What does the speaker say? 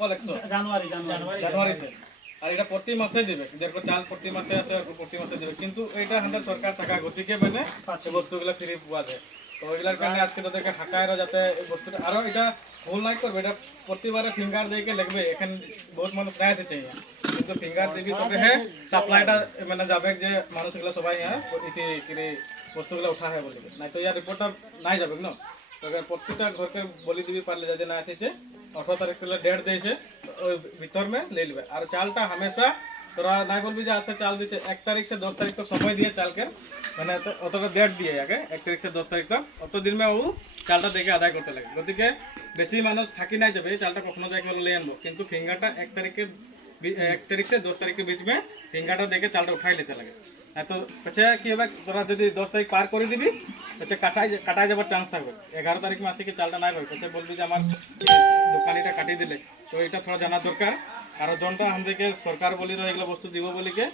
Collection জানুয়ারি জানুয়ারি আর এটা প্রতি মাসে দিবে, যেরকম চাল প্রতি মাসে আসে প্রতি মাসে দিবে, কিন্তু এটা আমাদের সরকার থাকা গতিকে মানে এই বস্তুগুলো ফ্রি পাওয়া যায়। তো ওইগুলোর কারণে আজকে তোদেরকে হাঁকায়রা যাতে এই বস্তুটা আরো এটা ভুল নাই করবে, এটা প্রতিবারে ফিঙ্গার দিয়ে লিখবে এখানে বহুত মানুষ নাই এসেছে, কিন্তু ফিঙ্গার দিবি তবে হ্যাঁ সাপ্লাইটা মানে যাবে যে মানুষগুলো সবাই হ্যাঁ বস্তুগুলো উঠা হয় বলে, নাই তো ইয়ার রিপোর্টটা নাই যাবে না। তবে প্রত্যেকটা ঘরকে বলি দিবি পারলে যে না এসেছে 18 তারিখ থেকে ডেট দিয়েছে ওই ভিতর में ले लेবে। আর চালটা हमेशा তোরা নাই বলবি যে আসে চাল দিচ্ছে 1 তারিখ से 10 তারিখ তক সময় দিয়ে চালকে মানে অতটা ডেট দিয়ে আগে 1 তারিখ से 10 তারিখ তক অত দিন में ও চালটা দেখে আদায় করতে লাগে। গতিকে বেশি মানুষ থাকি নাই যাবে চালটা কখনো যাই হলো ले আনবো, কিন্তু ফিঙ্গারটা 1 তারিখ से 10 तारीख के बीच में ফিঙ্গারটা দেখে চালটা উঠাই নিতে লাগে। তো পছে কি হবে তোরা যদি 10 তারিখ পার করে দিবি পছে কাটাই যাবার চান্স থাকবে। 11 তারিখ মাসে কি চালটা নাই হয় পছে বলবি যে আমার দোকানিটা কাটিয়ে দিলে। তো এটা থোড়া জানা দরকার, আর জনটা আমাদেরকে সরকার বলি এগুলো বস্তু দিব বলিকে